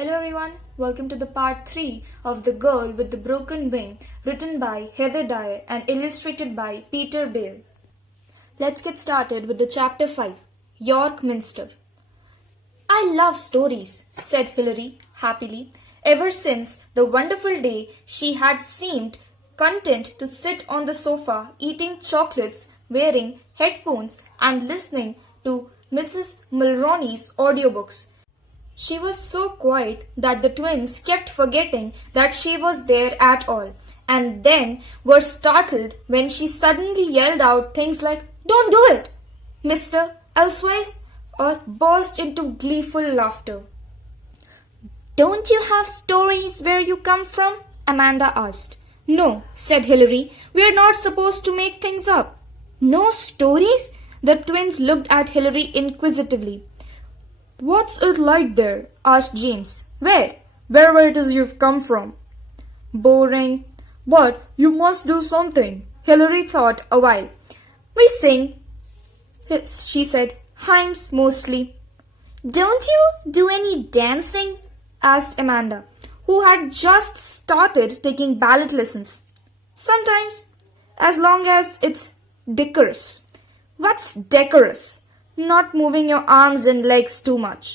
Hello everyone, welcome to the part 3 of The Girl with the Broken Wing, written by Heather Dyer and illustrated by Peter Bale. Let's get started with the chapter 5, York Minster. I love stories, said Hilary happily. Ever since the wonderful day she had seemed content to sit on the sofa eating chocolates, wearing headphones and listening to Mrs. Mulroney's audiobooks. She was so quiet that the twins kept forgetting that she was there at all, and then were startled when she suddenly yelled out things like, "Don't do it, Mr. Elsewise," or burst into gleeful laughter. "Don't you have stories where you come from?" Amanda asked. "No," said Hilary. "We're not supposed to make things up." "No stories?" The twins looked at Hilary inquisitively. "What's it like there?" asked James. Wherever it is you've come from." "Boring." "But you must do something." Hilary thought a while. "We sing," she said. "Hymns mostly." "Don't you do any dancing?" asked Amanda, who had just started taking ballet lessons. "Sometimes, as long as it's decorous." "What's decorous?" "Not moving your arms and legs too much."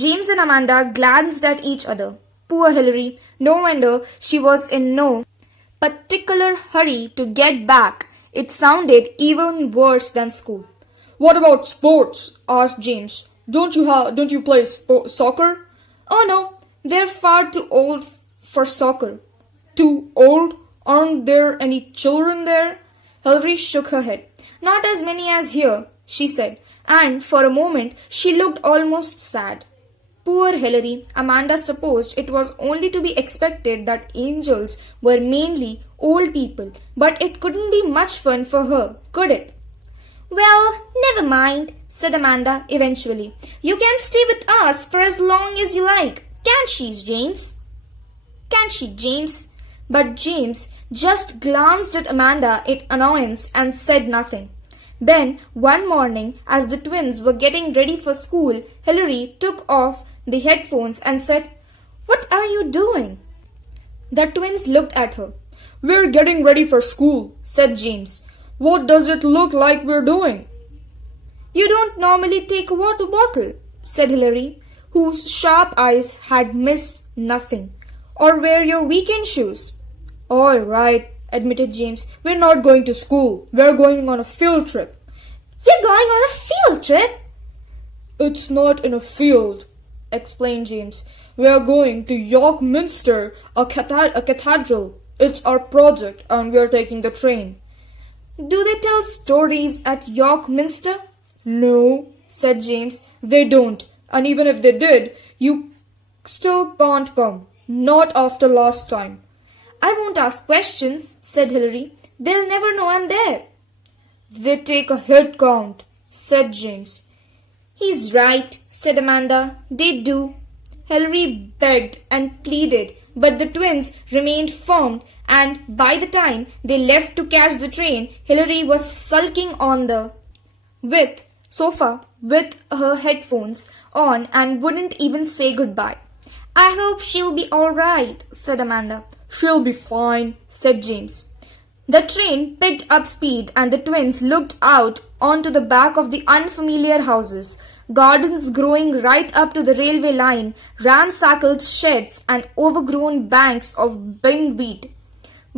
James and Amanda glanced at each other. Poor Hilary, no wonder she was in no particular hurry to get back. It sounded even worse than school. "What about sports?" asked James. Don't you play soccer?" "Oh no, they're far too old for soccer." "Too old? Aren't there any children there?" Hilary shook her head. "Not as many as here," she said, and for a moment she looked almost sad. Poor Hilary, Amanda supposed it was only to be expected that angels were mainly old people, but it couldn't be much fun for her, could it? "Well, never mind," said Amanda eventually. "You can stay with us for as long as you like, can't she, James?" "Can't she, James?" But James just glanced at Amanda in annoyance and said nothing. Then, one morning, as the twins were getting ready for school, Hilary took off the headphones and said, "What are you doing?" The twins looked at her. "We're getting ready for school," said James. "What does it look like we're doing?" "You don't normally take a water bottle," said Hilary, whose sharp eyes had missed nothing. "Or wear your weekend shoes." "All right," admitted James. "We're not going to school. We're going on a field trip." "You're going on a field trip?" "It's not in a field," explained James. "We're going to York Minster, a cathedral. It's our project and we're taking the train." "Do they tell stories at York Minster?" "No," said James. "They don't. And even if they did, you still can't come. Not after last time." "I won't ask questions," said Hilary. "They'll never know I'm there." "They take a head count," said James. "He's right," said Amanda. "They do." Hilary begged and pleaded, but the twins remained firm, and by the time they left to catch the train, Hilary was sulking on the sofa with her headphones on and wouldn't even say goodbye. "I hope she'll be all right," said Amanda. "She'll be fine," said James. The train picked up speed and the twins looked out onto the back of the unfamiliar houses, gardens growing right up to the railway line, ramshackle sheds and overgrown banks of binned wheat.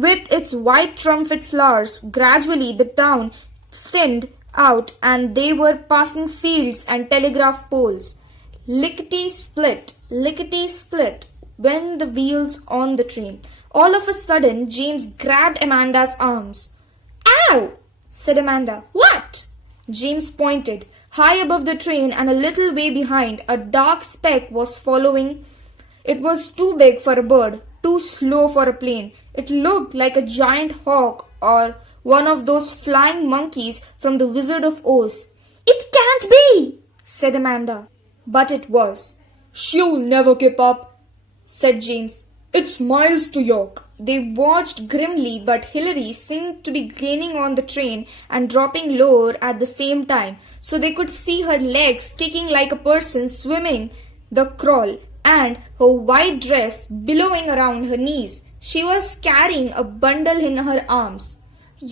With its white trumpet flowers, gradually the town thinned out and they were passing fields and telegraph poles. Lickety-split went the wheels on the train. All of a sudden, James grabbed Amanda's arms. "Ow!" said Amanda. "What?" James pointed. High above the train and a little way behind, a dark speck was following. It was too big for a bird, too slow for a plane. It looked like a giant hawk or one of those flying monkeys from the Wizard of Oz. "It can't be," said Amanda. But it was. "She'll never keep up," said James. "It's miles to York." They watched grimly, but Hilary seemed to be gaining on the train and dropping lower at the same time, so they could see her legs kicking like a person swimming the crawl, and her white dress billowing around her knees. She was carrying a bundle in her arms.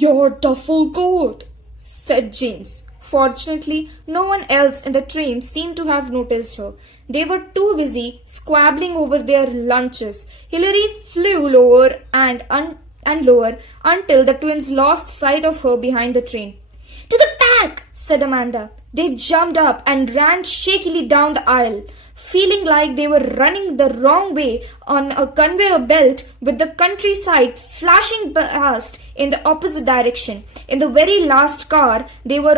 "Your duffel coat," said James. Fortunately, no one else in the train seemed to have noticed her. They were too busy squabbling over their lunches. Hilary flew lower and lower until the twins lost sight of her behind the train. "To the back!" said Amanda. They jumped up and ran shakily down the aisle, feeling like they were running the wrong way on a conveyor belt with the countryside flashing past in the opposite direction. In the very last car, there was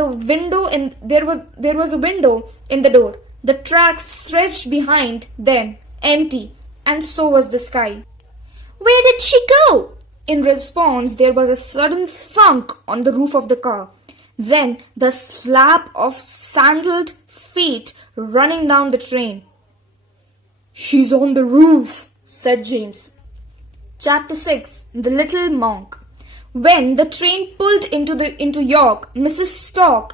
a window in the door. The tracks stretched behind them, empty, and so was the sky. "Where did she go?" In response, there was a sudden thunk on the roof of the car. Then the slap of sandaled feet running down the train. "She's on the roof," said James. Chapter 6. The Little Monk. When the train pulled into York, Mrs. Stock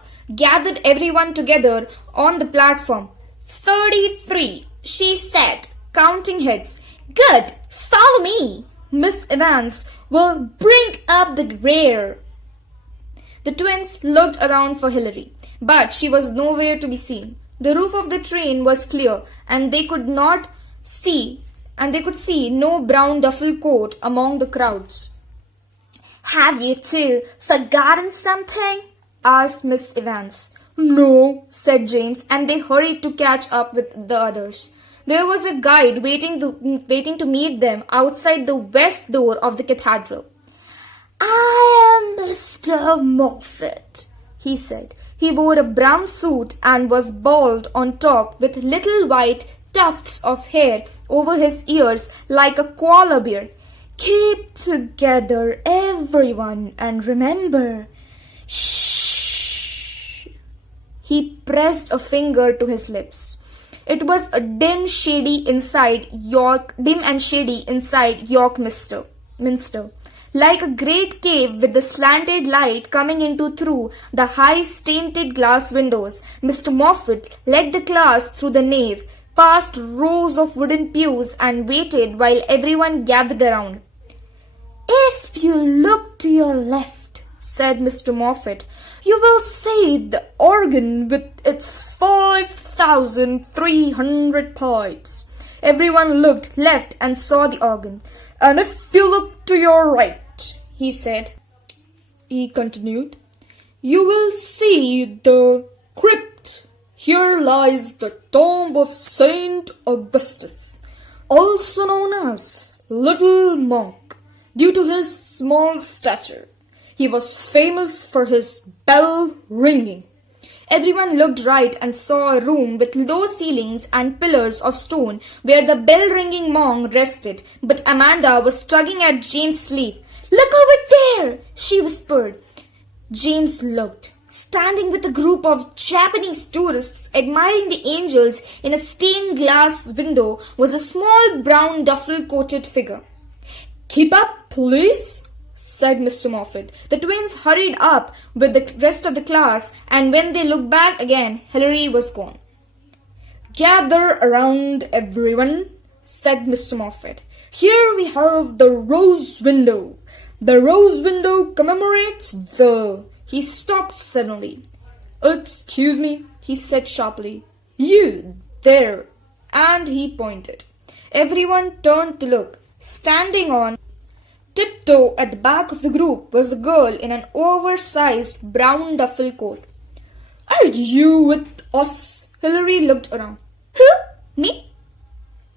gathered everyone together on the platform. 33, she said, counting heads. "Good, follow me. Miss Evans will bring up the rear." The twins looked around for Hilary, but she was nowhere to be seen. The roof of the train was clear, and they could see no brown duffel coat among the crowds. "Have you two forgotten something?" asked Miss Evans. "No," said James, and they hurried to catch up with the others. There was a guide waiting to meet them outside the west door of the cathedral. "I am Mr. Moffat," he said. He wore a brown suit and was bald on top with little white tufts of hair over his ears like a koala bear. "Keep together, everyone, and remember, shh." He pressed a finger to his lips. It was a dim and shady inside York Minster. Like a great cave with the slanted light coming into through the high stained glass windows, Mr. Moffat led the class through the nave, past rows of wooden pews, and waited while everyone gathered around. "If you look to your left," said Mr. Moffat, "you will see the organ with its 5,300 pipes." Everyone looked left and saw the organ. "And if you look to your right," he continued, "you will see the crypt. Here lies the tomb of Saint Augustus, also known as Little Monk, due to his small stature. He was famous for his bell ringing." Everyone looked right and saw a room with low ceilings and pillars of stone where the bell-ringing monk rested, but Amanda was tugging at James' sleeve. "Look over there," she whispered. James looked. Standing with a group of Japanese tourists admiring the angels in a stained glass window was a small brown duffel-coated figure. "Keep up, please," said Mr. Moffat. The twins hurried up with the rest of the class, and when they looked back again, Hilary was gone. "Gather around, everyone," said Mr. Moffat. "Here we have the rose window. The rose window commemorates the—" He stopped suddenly. "Excuse me," he said sharply. "You, there." And he pointed. Everyone turned to look. Standing on tiptoe at the back of the group was a girl in an oversized brown duffel coat. "Are you with us?" Hilary looked around. "Who? Me?"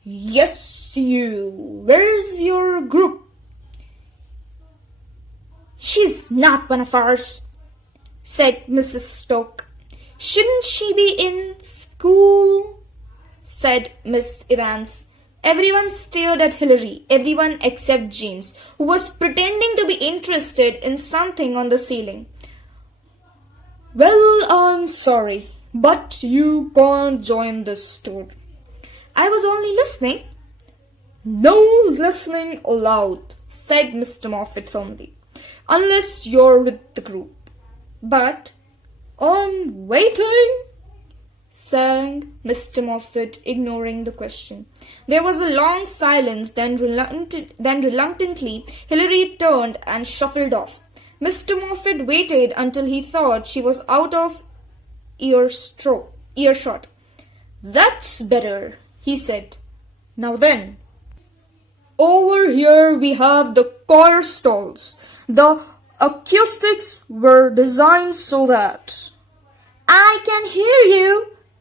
"Yes, you. Where's your group?" "She's not one of ours," said Mrs. Stoke. "Shouldn't she be in school?" said Miss Evans. Everyone stared at Hilary, everyone except James, who was pretending to be interested in something on the ceiling. "Well, I'm sorry, but you can't join this tour." "I was only listening." "No listening allowed," said Mr. Moffat firmly, "unless you're with the group." "But I'm waiting," sang Mr. Moffat, ignoring the question. There was a long silence, then reluctantly Hilary turned and shuffled off. Mr. Moffat waited until he thought she was out of earshot. "That's better," he said. "Now then, over here we have the choir stalls. The acoustics were designed so that—" "I can hear you,"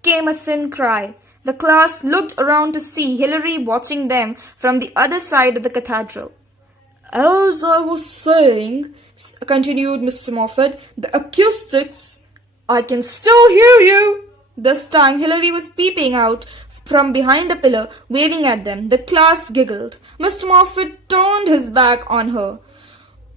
came a thin cry. The class looked around to see Hilary watching them from the other side of the cathedral. "As I was saying," continued Mr. Moffat, "the acoustics—" "I can still hear you." This time Hilary was peeping out from behind a pillar, waving at them. The class giggled. Mr. Moffat turned his back on her.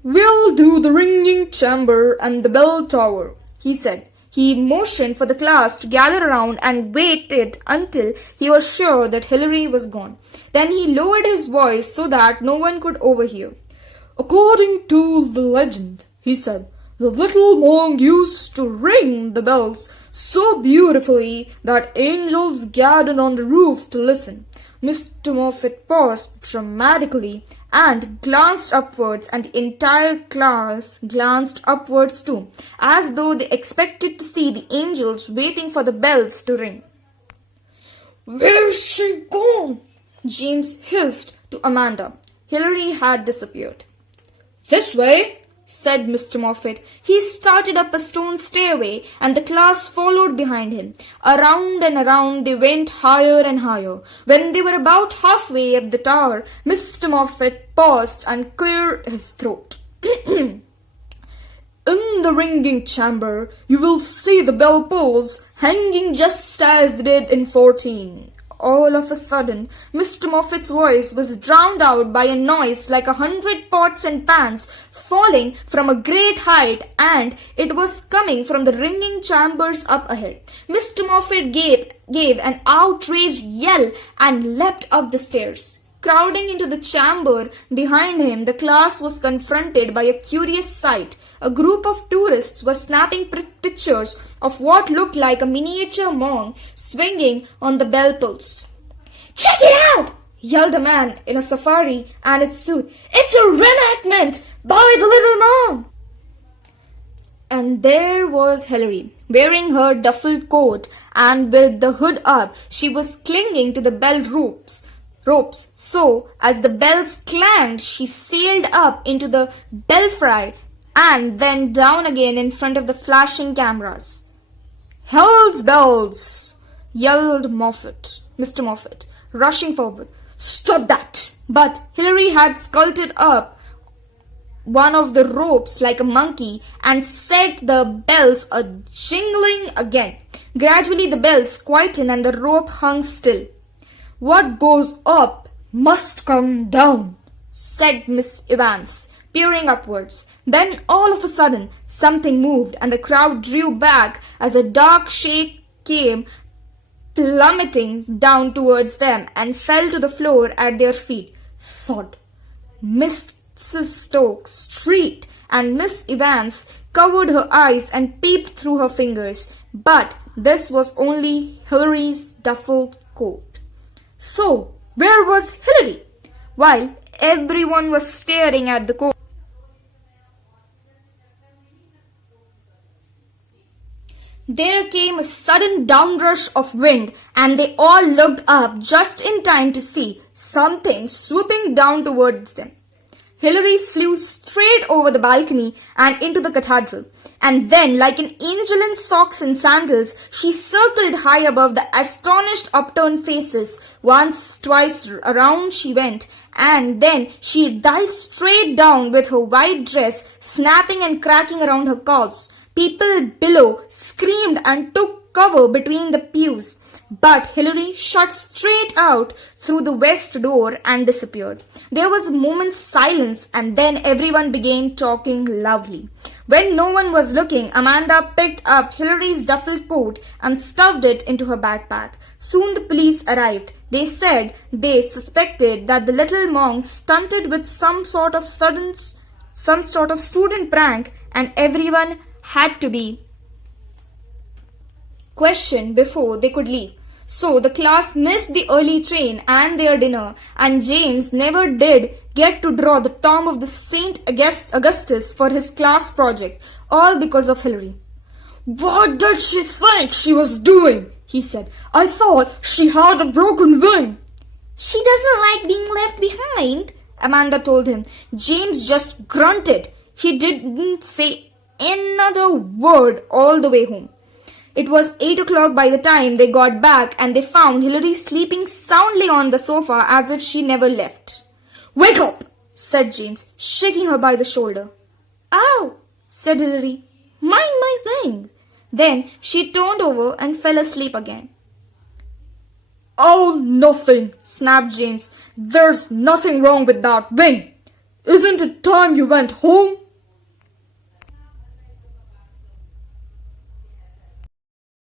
"We'll do the ringing chamber and the bell tower," he said. He motioned for the class to gather around and waited until he was sure that Hilary was gone. Then he lowered his voice so that no one could overhear. "According to the legend," he said, "the little monk used to ring the bells so beautifully that angels gathered on the roof to listen." Mr. Moffat paused dramatically and glanced upwards, and the entire class glanced upwards too, as though they expected to see the angels waiting for the bells to ring. "Where's she gone?" James hissed to Amanda. Hilary had disappeared. "This way," said Mr. Moffat. He started up a stone stairway, and the class followed behind him. Around and around they went, higher and higher. When they were about halfway up the tower, Mr. Moffat paused and cleared his throat. "In the ringing chamber, you will see the bell pulls hanging just as they did in 14. All of a sudden, Mr. Moffat's voice was drowned out by a noise like 100 pots and pans falling from a great height, and it was coming from the ringing chambers up ahead. Mr. Moffat gave an outraged yell and leapt up the stairs. Crowding into the chamber behind him, the class was confronted by a curious sight. A group of tourists was snapping pictures of what looked like a miniature monk swinging on the bell pulls. "Check it out!" yelled a man in a safari and its suit. "It's a reenactment by the little monk!" And there was Hilary, wearing her duffel coat and with the hood up. She was clinging to the bell ropes. So, as the bells clanged, she sailed up into the belfry and then down again in front of the flashing cameras. "Hell's bells!" yelled Mr. Moffat, rushing forward. "Stop that!" But Hilary had sculpted up one of the ropes like a monkey and set the bells a-jingling again. Gradually the bells quietened and the rope hung still. "What goes up must come down," said Miss Evans, peering upwards. Then all of a sudden something moved, and the crowd drew back as a dark shape came plummeting down towards them and fell to the floor at their feet. Thud! Mrs. Stokes shrieked, and Miss Evans covered her eyes and peeped through her fingers. But this was only Hilary's duffel coat. So, where was Hilary? While everyone was staring at the coat, there came a sudden downrush of wind, and they all looked up just in time to see something swooping down towards them. Hilary flew straight over the balcony and into the cathedral, and then, like an angel in socks and sandals, she circled high above the astonished upturned faces. Once, twice around she went, and then she dived straight down with her white dress snapping and cracking around her calves. People below screamed and took cover between the pews, but Hilary shot straight out through the west door and disappeared. There was a moment's silence, and then everyone began talking loudly. When no one was looking, Amanda picked up Hilary's duffel coat and stuffed it into her backpack. Soon the police arrived. They said they suspected that the little monk stunted with some sort of student prank, and everyone had to be question before they could leave. So the class missed the early train and their dinner, and James never did get to draw the tomb of the Saint Augustus for his class project, all because of Hilary. "What did she think she was doing?" he said. "I thought she had a broken wing." "She doesn't like being left behind," Amanda told him. James just grunted. He didn't say another word all the way home. It was 8 o'clock by the time they got back, and they found Hilary sleeping soundly on the sofa as if she never left. "Wake up," said James, shaking her by the shoulder. "Ow," said Hilary. "Mind my wing." Then she turned over and fell asleep again. "Oh, nothing," snapped James. "There's nothing wrong with that wing. Isn't it time you went home?"